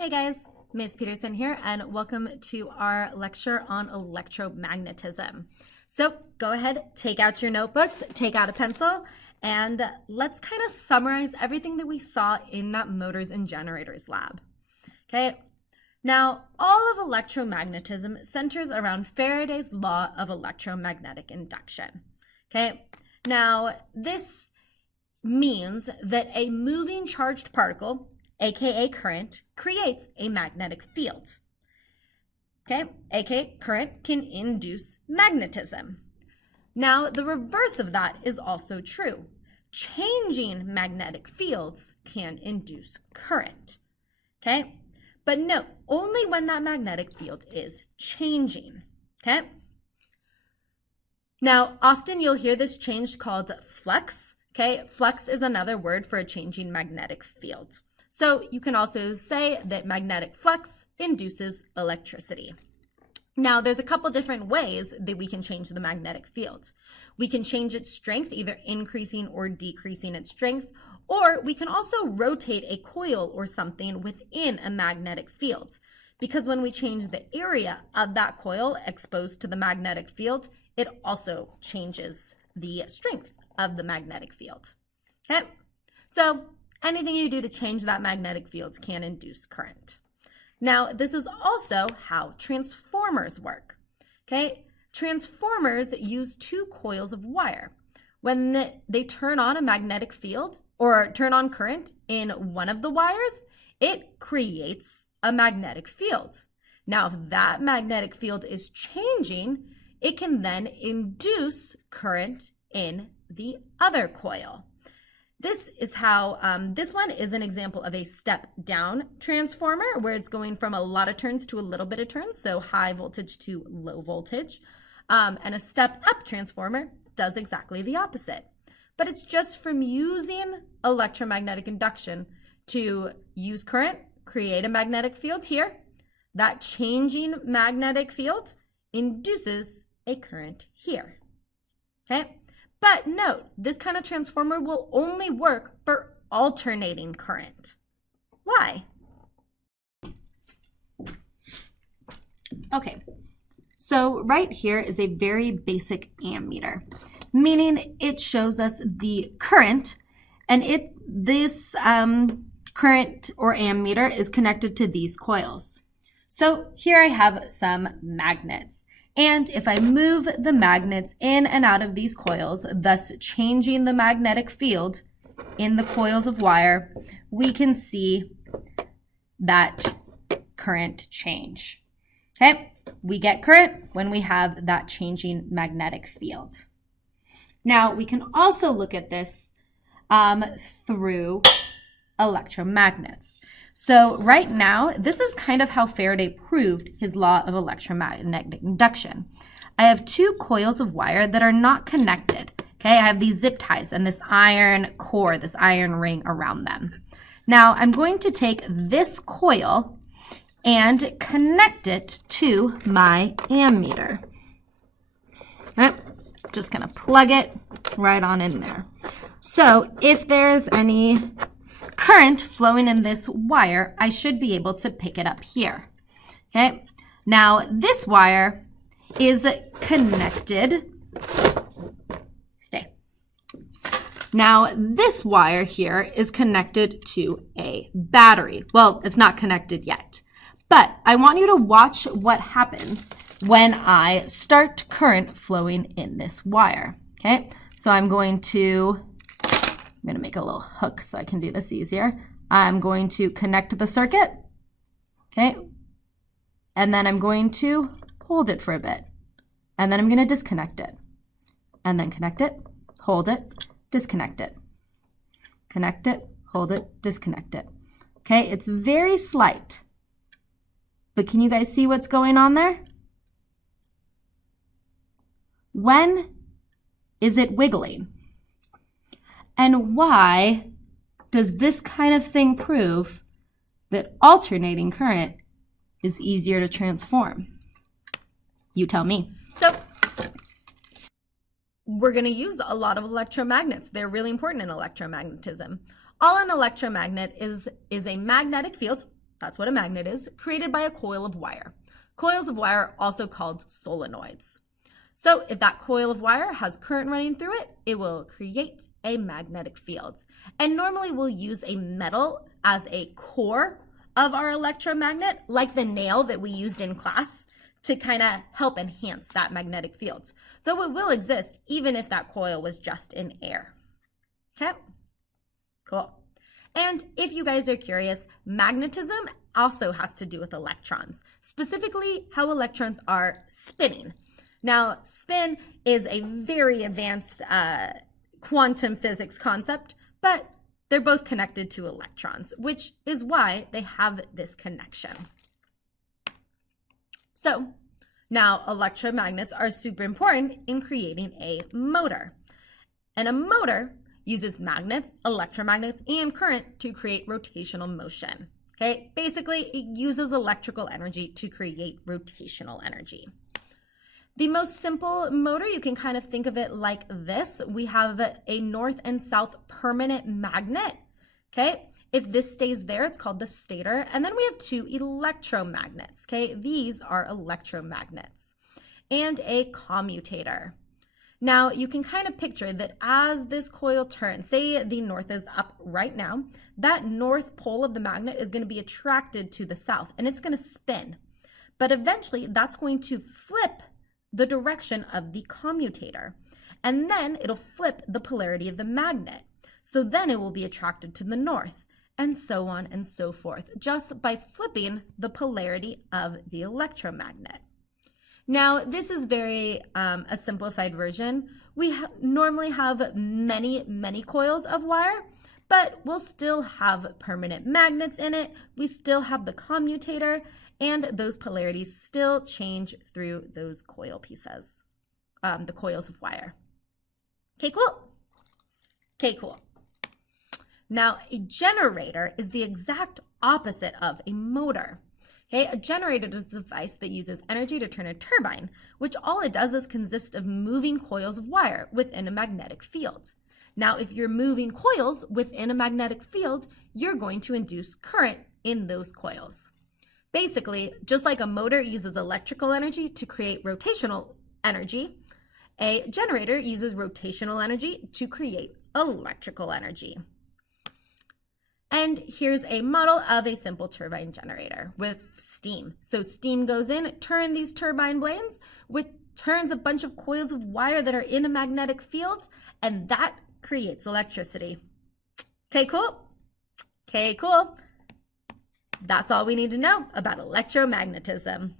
Hey guys, Ms. Peterson here, and welcome to our lecture on electromagnetism. So go ahead, take out your notebooks, take out a pencil, and let's kind of summarize everything that we saw in that motors and generators lab. Okay, now all of electromagnetism centers around Faraday's law of electromagnetic induction. Okay, now this means that a moving charged particle, aka current, creates a magnetic field. Okay, aka current can induce magnetism. Now, the reverse of that is also true. Changing magnetic fields can induce current. Okay, but note, only when that magnetic field is changing. Okay, now often you'll hear this change called flux. Okay, flux is another word for a changing magnetic field. So you can also say that magnetic flux induces electricity. Now, there's a couple different ways that we can change the magnetic field. We can change its strength, either increasing or decreasing its strength, or we can also rotate a coil or something within a magnetic field. Because when we change the area of that coil exposed to the magnetic field, it also changes the strength of the magnetic field. Okay, so anything you do to change that magnetic field can induce current. Now, this is also how transformers work. Okay, transformers use two coils of wire. When they turn on a magnetic field or turn on current in one of the wires, it creates a magnetic field. Now, if that magnetic field is changing, it can then induce current in the other coil. This is how, this one is an example of a step-down transformer where it's going from a lot of turns to a little bit of turns, so high voltage to low voltage. And a step-up transformer does exactly the opposite. But it's just from using electromagnetic induction to use current, create a magnetic field here. That changing magnetic field induces a current here. Okay? But note, this kind of transformer will only work for alternating current. Why? Okay, so right here is a very basic ammeter, meaning it shows us the current, and this current or ammeter is connected to these coils. So here I have some magnets. And if I move the magnets in and out of these coils, thus changing the magnetic field in the coils of wire, we can see that current change. Okay, we get current when we have that changing magnetic field. Now, we can also look at this through electromagnets. So right now, this is kind of how Faraday proved his law of electromagnetic induction. I have two coils of wire that are not connected. Okay, I have these zip ties and this iron core, this iron ring around them. Now I'm going to take this coil and connect it to my ammeter. Okay, just gonna plug it right on in there. So if there's any current flowing in this wire, I should be able to pick it up here. Okay, now this wire is connected. Now this wire here is connected to a battery. Well, it's not connected yet, but I want you to watch what happens when I start current flowing in this wire. Okay, so I'm going to make a little hook so I can do this easier. I'm going to connect the circuit, okay? And then I'm going to hold it for a bit. And then I'm going to disconnect it. And then connect it, hold it, disconnect it. Connect it, hold it, disconnect it. Okay, it's very slight. But can you guys see what's going on there? When is it wiggling? And why does this kind of thing prove that alternating current is easier to transform? You tell me. So we're going to use a lot of electromagnets. They're really important in electromagnetism. All an electromagnet is a magnetic field, that's what a magnet is, created by a coil of wire. Coils of wire are also called solenoids. So if that coil of wire has current running through it, it will create a magnetic field. And normally we'll use a metal as a core of our electromagnet, like the nail that we used in class, to kind of help enhance that magnetic field, though it will exist even if that coil was just in air. Okay, cool. And if you guys are curious, magnetism also has to do with electrons, specifically how electrons are spinning. Now, spin is a very advanced quantum physics concept, but they're both connected to electrons, which is why they have this connection. So now electromagnets are super important in creating a motor. And a motor uses magnets, electromagnets, and current to create rotational motion. Okay, basically it uses electrical energy to create rotational energy. The most simple motor, you can kind of think of it like this. We have a north and south permanent magnet. Okay, if this stays there, it's called the stator. And then we have two electromagnets. Okay, these are electromagnets. And a commutator. Now, you can kind of picture that as this coil turns, say the north is up right now, that north pole of the magnet is going to be attracted to the south, and it's going to spin. But eventually, that's going to flip the direction of the commutator, and then it'll flip the polarity of the magnet. So then it will be attracted to the north, and so on and so forth, just by flipping the polarity of the electromagnet. Now, this is very a simplified version. We normally have many coils of wire, but we'll still have permanent magnets in it. We still have the commutator, and those polarities still change through those coil pieces, the coils of wire. Okay, cool. Okay, cool. Now, a generator is the exact opposite of a motor. Okay, a generator is a device that uses energy to turn a turbine, which all it does is consist of moving coils of wire within a magnetic field. Now, if you're moving coils within a magnetic field, you're going to induce current in those coils. Basically, just like a motor uses electrical energy to create rotational energy, a generator uses rotational energy to create electrical energy. And here's a model of a simple turbine generator with steam. So steam goes in, turns these turbine blades, which turns a bunch of coils of wire that are in a magnetic field, and that creates electricity. Okay, cool? Okay, cool. That's all we need to know about electromagnetism.